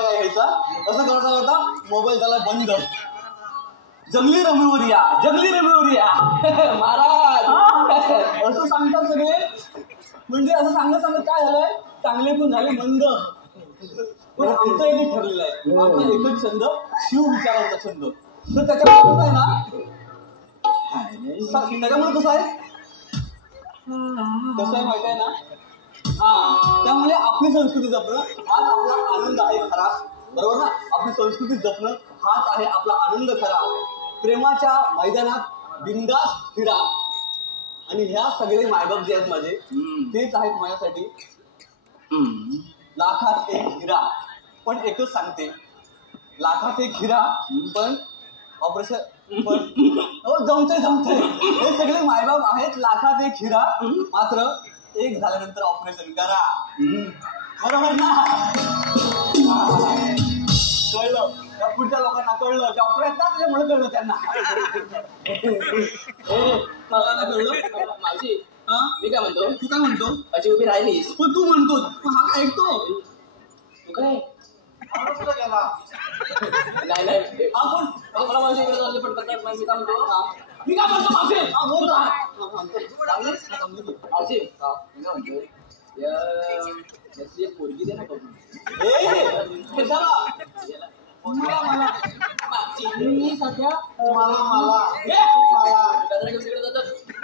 काय घ्यायचा असं करता मोबाईल झाला बंद. जंगली रमेवरिया महाराज असं सांगतात सगळे. म्हणजे असं सांगत काय झालंय, चांगले पण झाले मंद. पण आमचं एक ठरलेलं आहे, आपला एकच छंद शिव विचारांचा छंद. तर त्याच्यामुळे आहे ना, त्याच्यामुळे कसं आहे माहिती आहे ना. त्यामुळे आपली संस्कृती जपणं हाच आपला आनंद आहे खरा. बरोबर ना? आपली संस्कृती जपणं हाच आहे आपला आनंद खरा. प्रेमाच्या मैदानात बिंदास फिरा. आणि ह्या सगळे मायबाप जे आहेत माझे तेच आहेत माझ्यासाठी लाखात एक हिरा. पण एकच सांगते, लाखात एक हिरा पण ऑपरेशन जमतंय. हे सगळे मायबाप आहेत लाखात एक हिरा, मात्र एक झाल्यानंतर ऑपरेशन करा. बरोबर ना? कळलं त्या पुढच्या लोकांना, कळलं डॉक्टर आहेत ना त्याच्यामुळे कळलं त्यांना. मला ना कळलं. मावशी मी काय म्हणतो, तू काय म्हणतो? अशी उभी राहिलीस पण तू म्हणतो हा काय ऐकतो. तू काय गेला नाही आपण मला माझ्या इकडे चालले पण करतात. मी काय म्हणतो मावशी मावशी मावशी एक पोरगी दे ना बघून. मी सध्या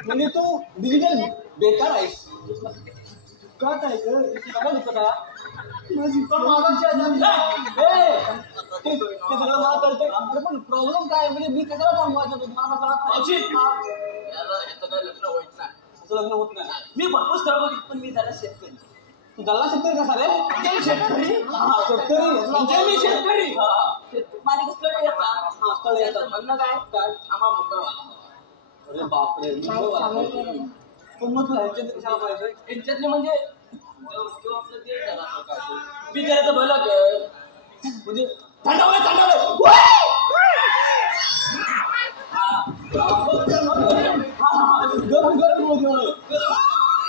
म्हणजे तू डिजिटल बेकार आहेस. का काय काय दिसत का? ते सगळं मला कळतंय. पण प्रॉब्लेम काय म्हणजे मी कशाला थांबवायचं तुम्हाला लग्न होत नाही. मी भरपूर स्थळ बघितलं पण मी त्याला शेतकरी. तू झाला शेतकरी कसा रे? शेतकरी म्हणजे मी शेतकरी. माझे स्थळ येतात. स्थळ येतात. म्हणणं काय आम्हाला मुंबई. अरे बापरे. पण मग तू ह्यांच्यात कशाला पाहिजे? यांच्यातले म्हणजे आपलं ते बिचाराचं भलं कर. म्हणजे थंडावलं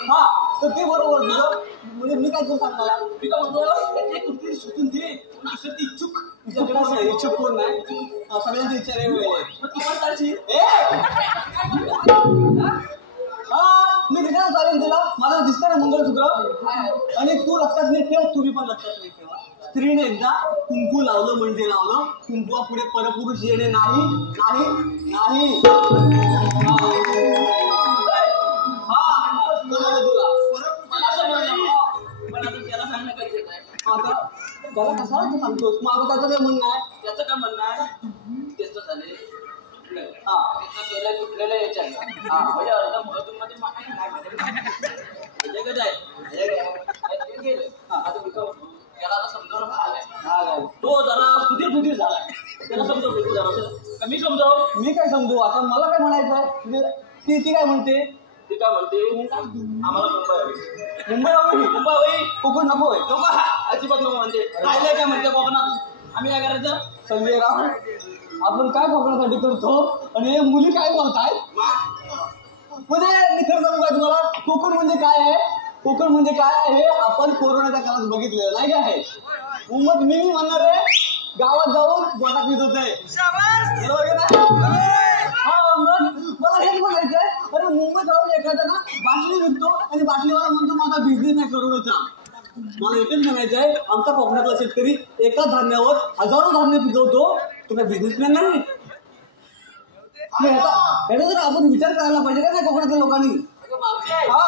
हा तर ते बरोबर तुझं म्हणजे मी काय करू सांग मला मी काय म्हणतो एक कुठली सुटून दे ती इच्छुक तुझ्याकडे इच्छुक कोण नाही सगळ्यांचे विचार हा मी दिसायला चालेल तुला मला दिसतं ना मंगळसूत्र आणि तू लक्षात नाही ठेव तुम्ही पण लक्षात नाही ठेवा स्त्रीने एकदा कुंकू लावलं म्हणजे लावलं कुंकुवा पुढे परपुरुष येणे नाही नाही नाही त्याला कसा सांगतोस मग त्याचं काय म्हणणं आहे त्याचं काय म्हणणं आहे त्याचं झाले कुठलेलं याच्या म्हणजे अर्धा महत्वामध्ये त्याला आता समजावून तो जरा सुधीर झालाय त्याला समजावतो जरा मी समजाव मी काय समजू आता मला काय म्हणायचं ती काय म्हणते ती काय म्हणते आम्हाला मुंबई हवी कोकण नको अजिबात नको म्हणते राहिले काय म्हणते कोकणात आम्ही काय करायचं संजय राव आपण काय कोकणासाठी करतो आणि मुली काय बोलताय म्हणजे मी खरं सांगू काय तुम्हाला कोकण म्हणजे काय आहे कोकण म्हणजे काय आहे आपण कोरोनाच्या काळात बघितलेलं नाही काय आहे उमत मी म्हणणार आहे गावात जाऊन गोटा पित होते हा मला हेच म्हणायचंय अरे मुंबईत जाऊन एखादा ना बाटली विकतो आणि बाटलीवाला म्हणतो माझा बिझनेस आहे करोडोचा मला एकच म्हणायचंय आमचा कोकणातला शेतकरी एका धान्यावर हजारो धान्य पिकवतो तुम्ही बिझनेसमॅन नाही ह्याचा जर आपण विचार करायला पाहिजे का नाही कोकणातल्या लोकांनी हा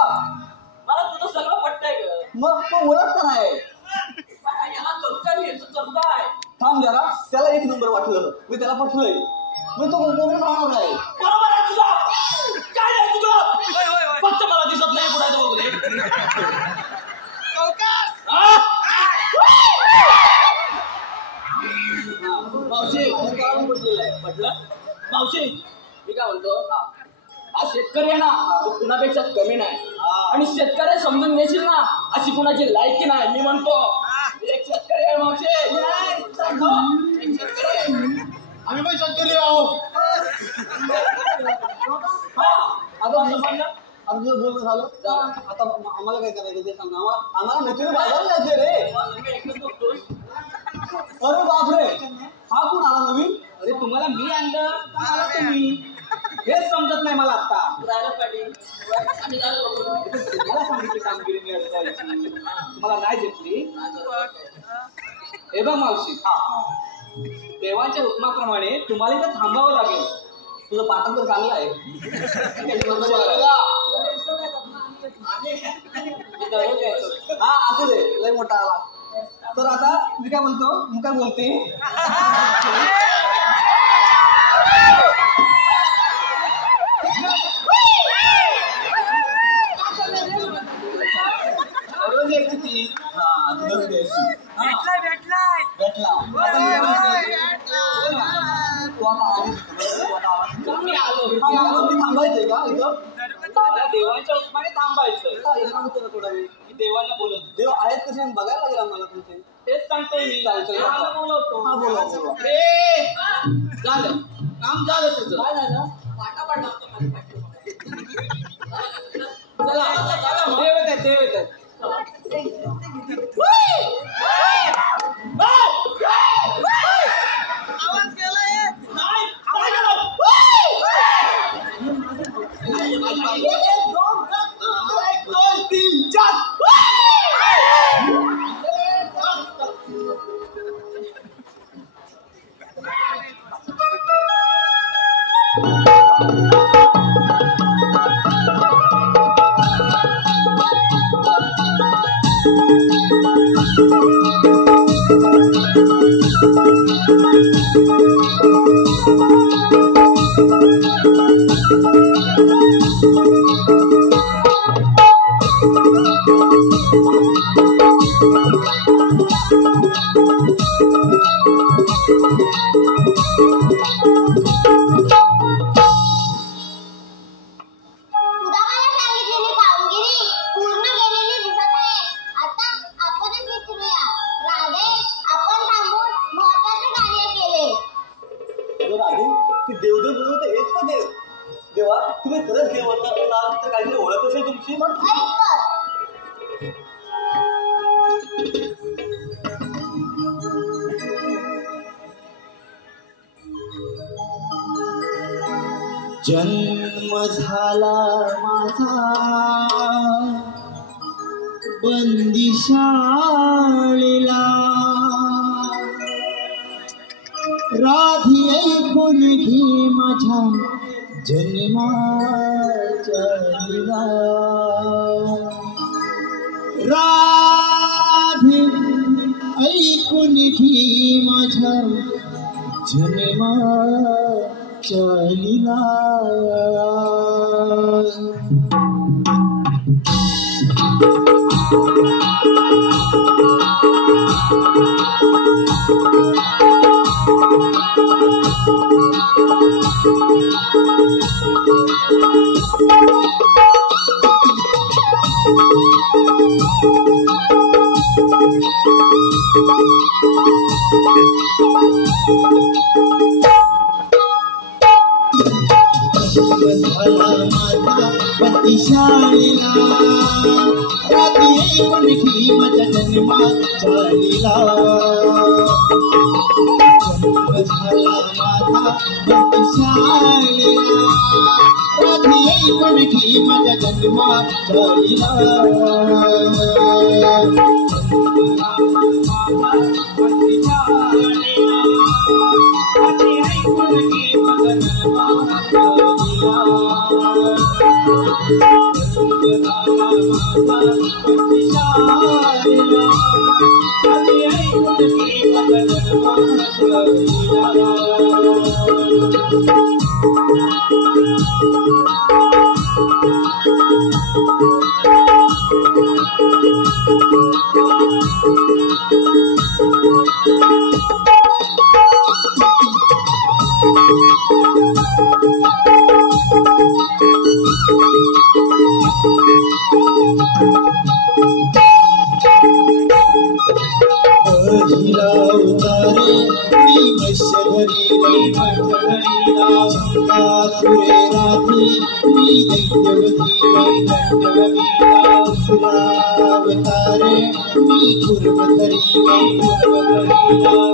मला तुझं सगळं पटतंय मग ओळख तर आहे थांब जरा त्याला एक नंबर वाटलं मी त्याला पटलोय मी तो कोकण राहणार आहे बरोबर आहे तुझं काय आहे तुझं फक्त मला दिसत नाही पुढे वगैरे मावशी म्हटलं मावशी मी काय म्हणतो हा शेतकरी आहे ना तो कुणापेक्षा कमी नाही आणि शेतकरी समजून घेशील ना अशी कुणाची लायकी नाही मी म्हणतो एक शेतकरी आहे मावशी आम्ही पण शेतकरी आहोत आता तुझं बोलणं झालं आता आम्हाला काय करायचं ते सांग आम्हाला मोठे बाजारला जायचे रे अरे बापरे हा कोण आला नवीन अरे तुम्हाला मी आणलं मला तुम्ही हेच समजत नाही मला आता मला सांगितली कामगिरी मी तुम्हाला नाही घेतली हे बघ मावशी हा देवाच्या हुकमाप्रमाणे तुम्हाला इथं थांबावं लागेल तुझं पाठण तर चांगलं आहे हा असू दे लय मोठा आला तर आता मी काय बोलतो मी काय बोलते रोज यायची ती रोज यायची भेटला थांबायचंय का इथं देवांच्या हुकमाने थांबायचं थोडा वेळ की देवाला बोलत देव आहेत कसे बघायला लागेल आम्हाला तुमचे तेच सांगतोय मी बोलवतो हा बोलवतो झालं काम झालं तुझं काय झालं पाटा पडला चला देव येत आहेत देव येत आहेत आवाज गेलाय नाही दोन तीन चार देवा तुम्ही खरंच देवता असाल तर काहीतरी ओळख असेल तुमची. मग ऐक जन्म झाला माझा बंदिशाळेला, राधी ऐकून घे माझ्या जन्माच्या लीला. राधी ऐकून घे माझ्या जन्माच्या लीला. झाला माझा बंदिशाळेला, राधी ऐकून घे माझ्या जन्माच्या लीला. जन्म झाला माझा बंदिशाळेला, राधी ऐकून घे माझ्या जन्माच्या लीला. उतारे मी मत्स्यधरी सुरे राधी मी दैत्यवती सुरावतारे मी कुर्मधरी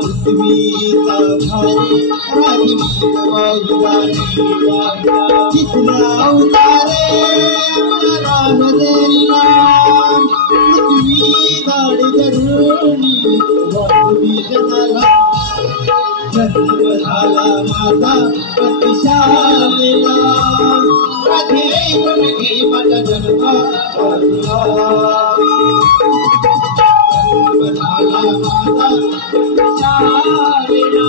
पृथ्वीचा भारे राधी मी चित्रा उतारे रामदेरीला पृथ्वी गाडी धरुणी जनाला. जन्म झाला माझा बंदिशाळेला, राधी ऐकून घे माझ्या जन्माच्या लीला. जन्म झाला माझा बंदिशाळेला,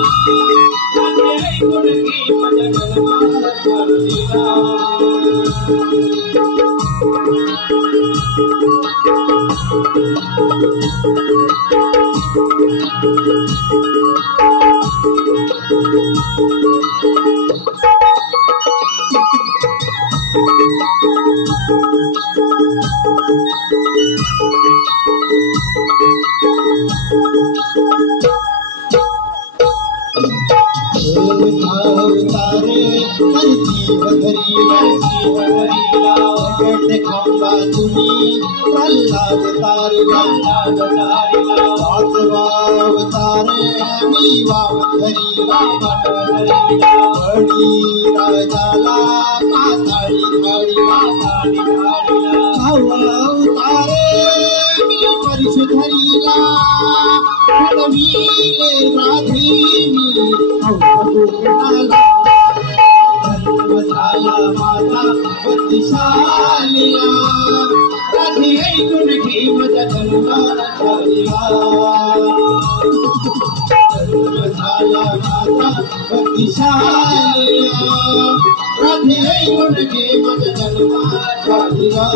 राधी ऐकून घे माझ्या जन्माच्या लीला. तारे खांबा तुम्ही प्रल्हाद तारिला वाचवावतारे मी वावधरीला बडी राजाला पाताळी धाडीला अवतारे मी परिशुधरीला घडविले राधी मी अवघडला. जन्म झाला माझा बंदिशाळेला, राधी ऐकून घे माझ्या जन्माच्या लीला. जन्म झाला माझा बंदिशाळेला, राधी ऐकून घे माझ्या जन्माच्या लीला.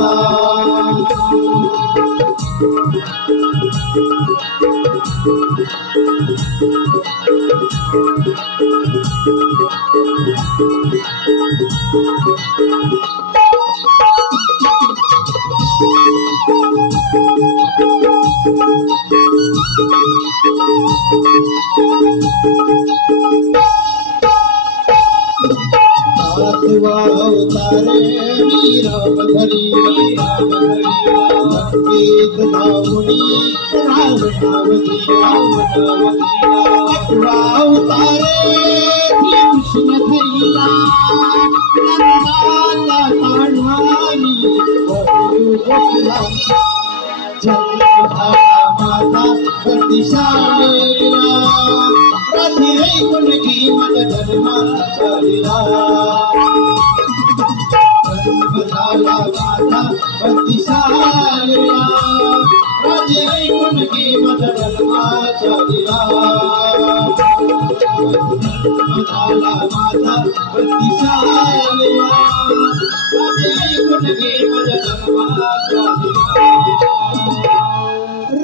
सातवा अवतार मी राम धरी गीत गाऊनी राम नावती आठवा अवतार मी कृष्ण धरीला नंदाचा ताढानी वरू गोकुला जन्म झाला माझा प्रतिशाळेला राधी ऐकून घे माझ्या जन्माचा लीला जन्म झाला माझा प्रतिशाळेला राधी ऐकून घे माझ्या जन्माचा लीला जन्म झाला माझा प्रतिशाळेला राधी ऐकून घे माझ्या जन्माचा लीला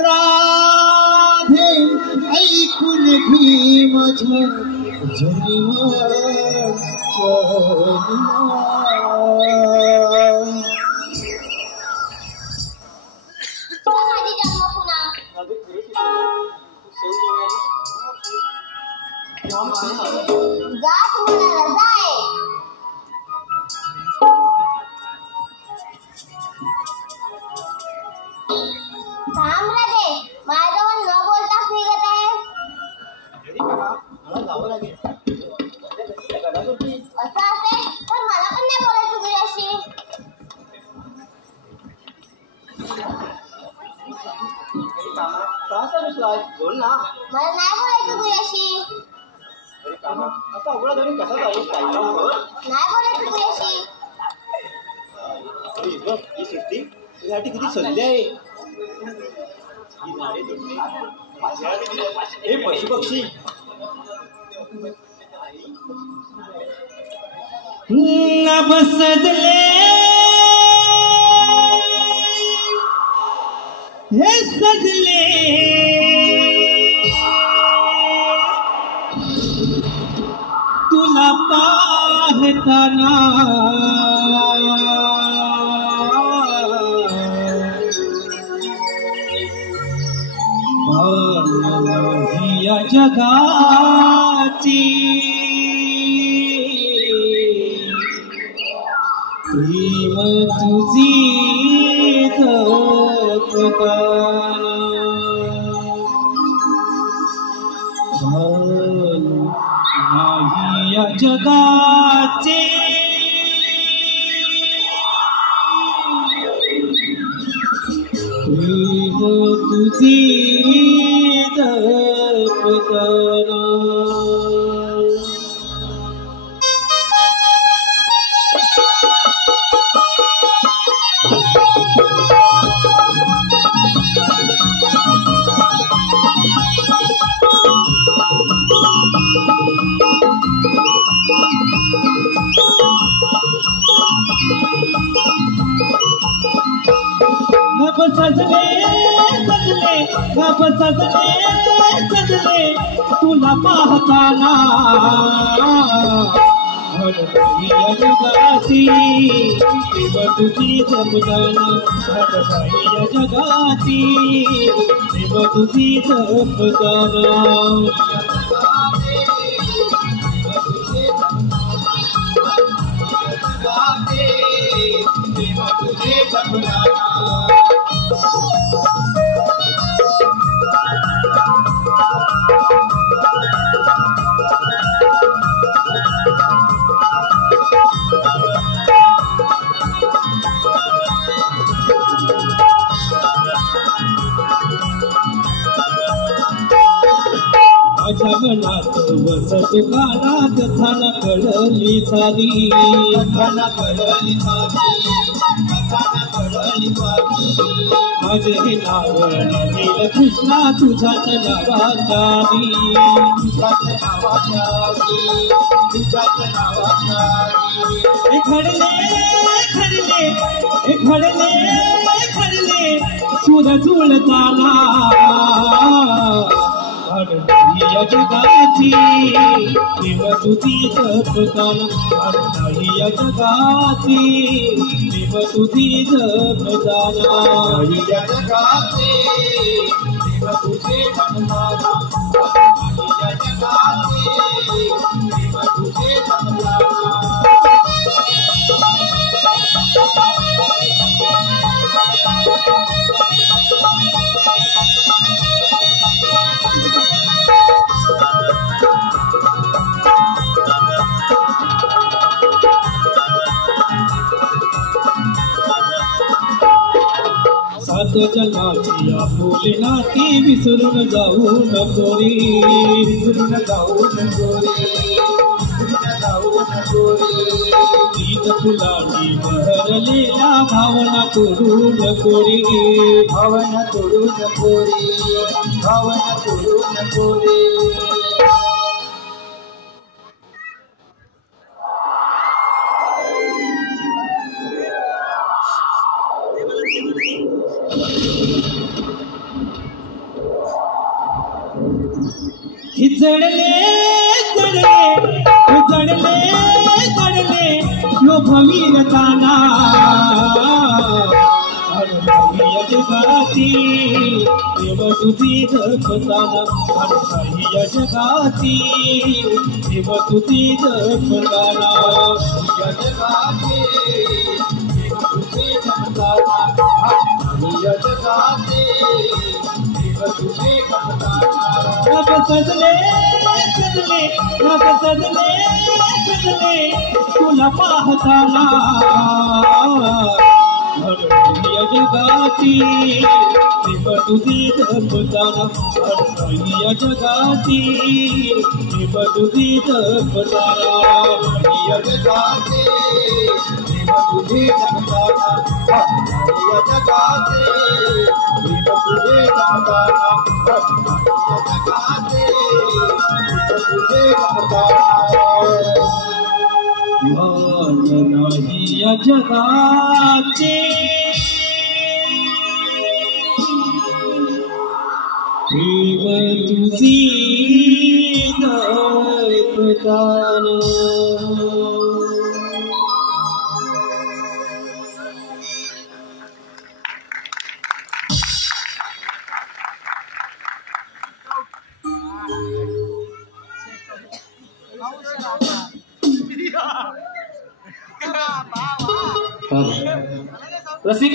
राधे ऐकून घे माझ्या जन्माचा माझी जन्म पुन्हा जा तुम्हाला जाय थांब रे माझ्याजवळ न बोलताच निघत आहेस असं असेल तर मला पण नाही बोलायचं तुझ्याशी बोल ना मला नाही बोलायचं तुझ्याशी आता अवघडा धरून कसा जाऊ नाही बोलायचं तुझ्याशी ही सुट्टी तुझ्यासाठी किती सल्ले आहे हे पशु पक्षी नभ सजले हे सजले तुला पाहताना या जगाची प्रेम तुझी नाही या जगाचे प्रेम तुझी दपताना नभ सजले सजले नभ सजले सजले तुला पाहताना घडताई जगाची प्रेम तुझी जपताना घडताई जगाची प्रेम तुझी जपताना माझ्या मनात वसत काना कथाना कळली सारी कथाना कळली सारी कथाना कळली सारी माझे हे नाव नील कृष्णा तुझ्याच नावाचारी तुझ्याच नावाचारी तुझ्याच नावाचारी हे घडले घडले हे घडले घडले सुर जुळताना या जगाची प्रेम तुझी जपताना या जगाची प्रेम तुझी जपताना या जगाची प्रेम तुझे जपताना या जगाची प्रेम तुझे जपताना सात जगाची आपुली नाती विसरून जाऊ नको रे, विसरून जाऊ नको रे, विसरून जाऊ नको रे. गीत फुलांनी बहरलेला भावना तोडू नको रे, भावना तोडू नको रे, भावना तोडू नको रे. जडले जडले जडले जडले यो भवीरताना अडकाही जगाती देव तुझी जपताना, अडकाही जगाती देव तुझी जपताना, या जगाते देव तुझे जपताना, या जगाते देव तुझे जपताना. रब सजले सजले रब सजले सजले तुला पाहताना, अडकाही जगाती देव तुझी जपताना, अडकाही जगाती देव तुझी जपताना, या जगाते देव तुझे जपताना, या जगाते देव तुझे जपताना, नाही या जगाचे देव तुझी जपताना. रसिक